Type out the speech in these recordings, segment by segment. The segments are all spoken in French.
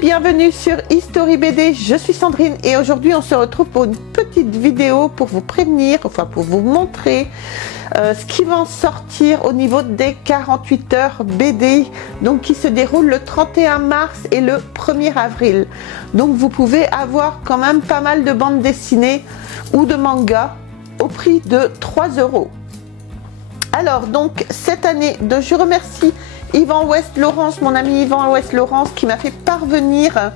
bienvenue sur History BD, je suis Sandrine et aujourd'hui on se retrouve pour une petite vidéo pour vous prévenir, enfin pour vous montrer ce qui va en sortir au niveau des 48 heures BD, donc qui se déroule le 31 mars et le 1er avril. Donc vous pouvez avoir quand même pas mal de bandes dessinées ou de mangas au prix de 3 €. Alors donc cette année, je remercie Yvan Ouest Laurence, mon ami Yvan Ouest Laurence, qui m'a fait parvenir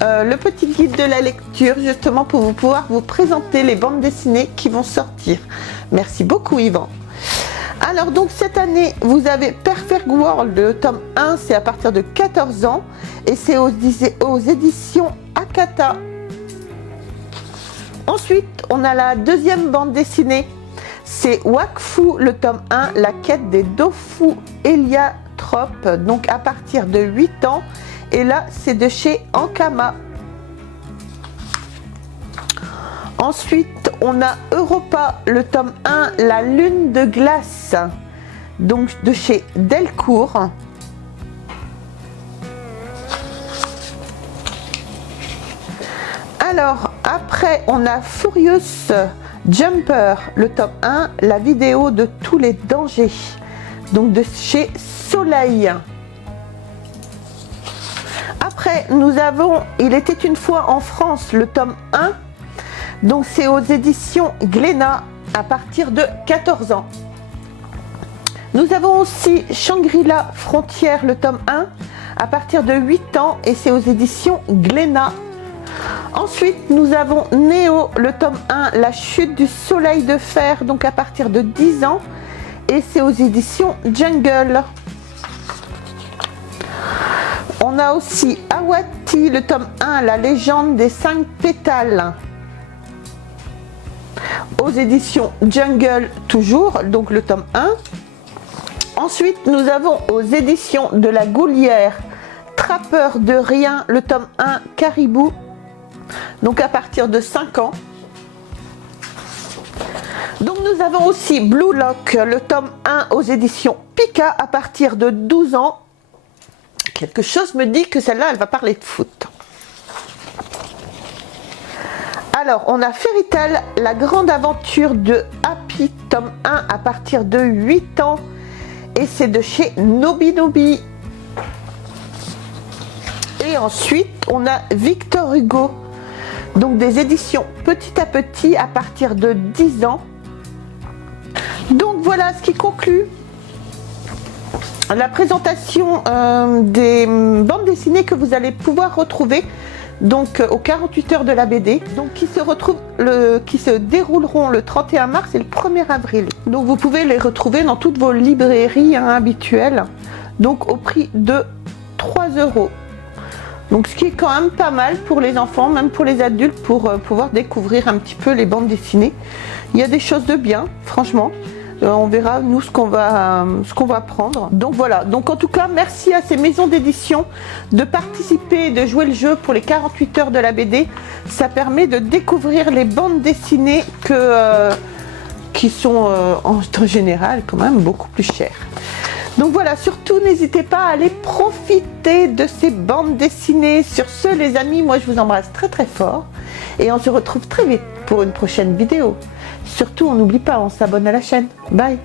le petit guide de la lecture, justement pour pouvoir vous présenter les bandes dessinées qui vont sortir. Merci beaucoup Yvan. Alors donc cette année, vous avez Perfect World, le tome 1, c'est à partir de 14 ans et c'est aux éditions Akata. Ensuite, on a la deuxième bande dessinée, c'est Wakfu, le tome 1, la quête des Dofu Héliotropes, donc à partir de 8 ans. Et là, c'est de chez Ankama. Ensuite, on a Europa, le tome 1, la lune de glace, donc de chez Delcourt. Alors, après, on a Furious Jumper, le tome 1, la vidéo de tous les dangers, donc de chez Soleil. Après, nous avons Il était une fois en France, le tome 1, donc c'est aux éditions Glénat à partir de 14 ans. Nous avons aussi Shangri-La Frontière, le tome 1, à partir de 8 ans et c'est aux éditions Glénat. Ensuite, nous avons Néo, le tome 1, la chute du soleil de fer, donc à partir de 10 ans et c'est aux éditions Jungle. On a aussi Awati, le tome 1, la légende des 5 pétales, aux éditions Jungle toujours, donc le tome 1. Ensuite, nous avons aux éditions de la Goulière, Trappeur de rien, le tome 1, Caribou, donc à partir de 5 ans. Donc nous avons aussi Blue Lock, le tome 1, aux éditions Pika, à partir de 12 ans. Quelque chose me dit que celle-là, elle va parler de foot. Alors, on a Fairy Tail, la grande aventure de Happy, tome 1, à partir de 8 ans. Et c'est de chez Nobinobi. Et ensuite, on a Victor Hugo, donc des éditions Petit à Petit, à partir de 10 ans. Donc voilà ce qui conclut la présentation des bandes dessinées que vous allez pouvoir retrouver donc aux 48 heures de la BD, donc qui se dérouleront le 31 mars et le 1er avril. Donc vous pouvez les retrouver dans toutes vos librairies habituelles, donc au prix de 3 €. Donc ce qui est quand même pas mal pour les enfants, même pour les adultes, pour pouvoir découvrir un petit peu les bandes dessinées. Il y a des choses de bien, franchement. On verra nous ce qu'on va prendre. Donc voilà, donc en tout cas merci à ces maisons d'édition de participer et de jouer le jeu pour les 48 heures de la BD. Ça permet de découvrir les bandes dessinées qui sont en général quand même beaucoup plus chères. Donc voilà, surtout n'hésitez pas à aller profiter de ces bandes dessinées. Sur ce les amis, moi je vous embrasse très très fort et on se retrouve très vite pour une prochaine vidéo. Surtout on n'oublie pas, on s'abonne à la chaîne. Bye.